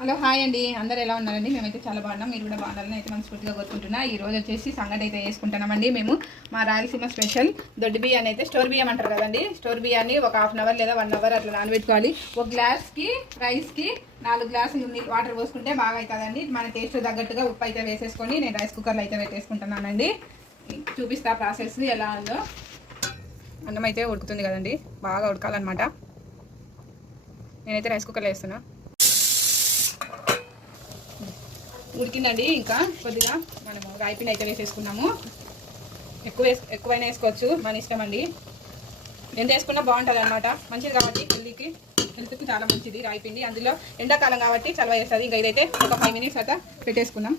Hello hi అండి, అందరు ఎలా ఉన్నారండి? మేమైతే చాలా బాగున్నాం. మీరు కూడా బాగున్నారని అయితే మనస్ఫూర్తిగా కోరుకుంటున్నా. ఈ రోజు వచ్చేసి సంగటి అయితే వేసుకుంటున్నామండి. మేము మా రాయలసీమ స్పెషల్ దొడ్డి బియ్యాన్ని అయితే స్టోర్ బియ్యం అంటారు కదండి. స్టోర్ బియ్యాన్ని ఒక హాఫ్ అన్ అవర్ లేదా 1 అవర్ అట్లా నానబెట్టుకోవాలి. ఒక గ్లాస్కి రైస్కి 4 గ్లాసులు వాటర్ పోసుకుంటే బాగా అవుతుందండి. మన టేస్ట్ తగ్గట్టుగా ఉప్పు అయితే వేసేసుకొని నేను రైస్ కుక్కర్లో అయితే పెట్టేసుకుంటున్నానండి. చూపిస్తా ప్రాసెస్ ఎలా ఉందో. అన్నం అయితే ఉడుకుతుంది కదండి, బాగా ఉడకాలన్నమాట. నేనైతే రైస్ కుక్కర్లో వేస్తున్నా. ఉడికిందండి. ఇంకా కొద్దిగా మనము రాయిపిండి అయితే వేసేసుకున్నాము. ఎక్కువైనా వేసుకోవచ్చు, మన ఇష్టం అండి. ఎంత వేసుకున్నా బాగుంటుంది అనమాట. మంచిది కాబట్టి హెల్త్కి చాలా మంచిది రాయిపిండి. అందులో ఎండాకాలం కాబట్టి చలవ వేస్తుంది. ఇంకా ఇదైతే ఒక 5 మినిట్స్ అట్లా పెట్టేసుకున్నాం.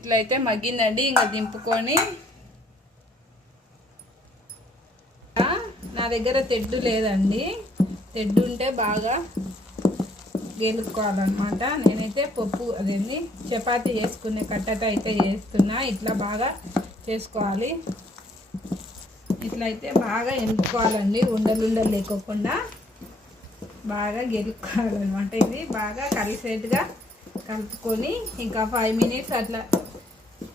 ఇట్లా అయితే మగ్గిందండి. ఇంకా దింపుకొని, నా దగ్గర తెడ్డు లేదండి. తెడ్డు ఉంటే బాగా గెలుక్కోవాలన్నమాట. నేనైతే పప్పు అదేంటి చపాతీ చేసుకునే కట్టట అయితే చేస్తున్నా. ఇట్లా బాగా చేసుకోవాలి. ఇట్లా అయితే బాగా ఎనుక్కోవాలండి, ఉండలు లేకోకుండా బాగా గెలుక్కోవాలన్నమాట. ఇది బాగా కలిసేట్టుగా కలుపుకొని ఇంకా 5 మినిట్స్ అట్లా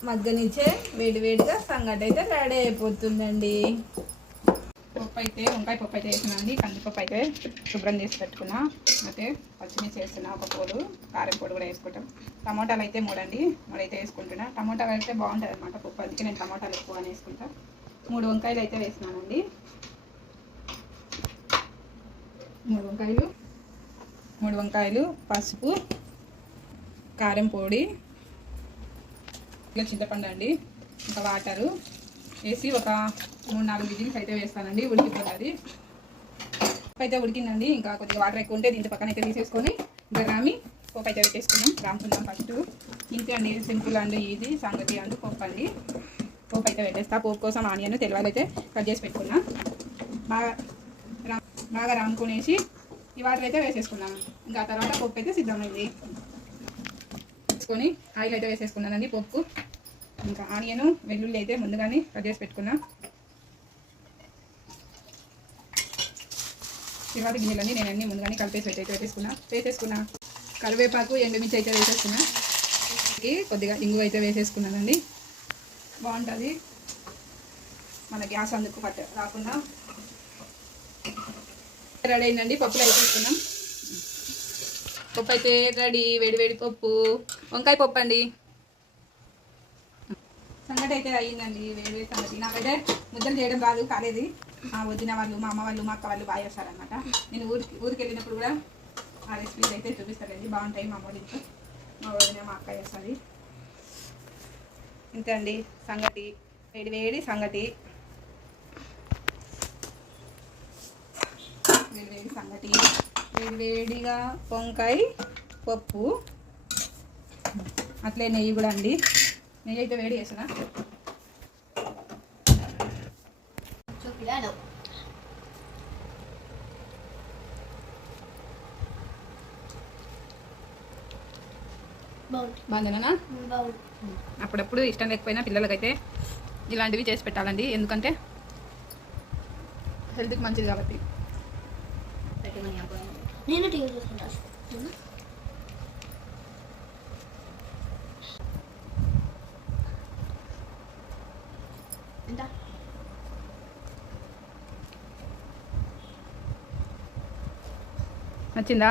మగ్గనిచ్చే వేడివేడిగా సంగటి అయితే రెడీ అయిపోతుందండి. పప్పు అయితే వంకాయ పప్పు అయితే వేసినా అండి. కందిపప్పు అయితే శుభ్రం చేసి పెట్టుకున్నా. అయితే పచ్చిమిర్చి వేస్తున్నా, ఒక పొడు కారం పొడి కూడా వేసుకుంటాం. టమోటాలు అయితే 3 అండి, 3 అయితే వేసుకుంటున్నా. టమోటాలు అయితే బాగుంటుంది అనమాట పప్పు, అందుకే నేను టమోటాలు ఎక్కువ వేసుకుంటా. 3 వంకాయలు అయితే వేసినానండి. 3 వంకాయలు, పసుపు, కారం పొడి, ఇలా చింతపండు అండి, ఇంకా వాటరు వేసి ఒక 3-4 విజిల్స్ అయితే వేస్తానండి. ఉడికిపోతుంది. అయితే ఉడికిందండి. ఇంకా కొద్దిగా వాటర్ ఎక్కువ ఉంటే దీంట్లో పక్కన అయితే తీసేసుకొని ఇంకా రామి పప్పు అయితే పెట్టేసుకున్నాం. రాముకుందాం ఫస్ట్. ఇంతే అండి, సింపుల్ అండి, ఈజీ సంగటి అండి పప్పు అండి. పప్పు అయితే పెట్టేస్తా. పప్పు కోసం ఆనియన్ తెల్లవాళ్ళు అయితే కట్ చేసి పెట్టుకున్నా. బాగా రాముకునేసి ఈ వాటర్ అయితే వేసేసుకున్నాను. ఇంకా తర్వాత పప్పు అయితే సిద్ధమైంది. వేసుకొని ఆయిల్ అయితే వేసేసుకున్నానండి పప్పు. ఇంకా ఆనియన్ వెల్లుల్లి అయితే ముందుగానే కట్ చేసి పెట్టుకున్నా. తిరువాతి గిన్నెలన్నీ నేను అన్నీ ముందుగానే కలిపేసి అయితే వేసేసుకున్నా. కరివేపాకు, ఎండుమిర్చి అయితే వేసేసుకున్నా. కొద్దిగా ఇంగు అయితే వేసేసుకున్నానండి. బాగుంటుంది, మన గ్యాస్ అందుకు రాకుండా. రెడీ అయిందండి. పప్పులు వేసేసుకున్నాం. పప్పు అయితే రెడీ. వేడి పప్పు, వంకాయ పప్పు అండి. సంగటి అయితే అయ్యిందండి, వేడి సంగటి. నాకైతే ముద్దలు చేయడం కాలేదు. మా వదిన వాళ్ళు, మా అమ్మ వాళ్ళు, మా అక్క వాళ్ళు బాగా చేస్తారనమాట. నేను ఊరికి వెళ్ళినప్పుడు కూడా ఆ రెసిపీస్ అయితే చూపిస్తారండి, బాగుంటాయి. మా అమ్మ ఇంట్లో మా వదిన, మా అక్క చేస్తుంది. ఇంతే అండి సంగటి, వేడి సంగటి. సంగటి, వేడిగా వంకాయ పప్పు, అట్లే నెయ్యి కూడా అండి. నెయ్యి అయితే వేడి చేసిన. బాగుందేనా? అప్పుడప్పుడు ఇష్టం లేకపోయినా పిల్లలకైతే ఇలాంటివి చేసి పెట్టాలండి, ఎందుకంటే హెల్త్కి మంచిది కాబట్టి. నేను టీవీ చూసుకుంటా. నచ్చిందా?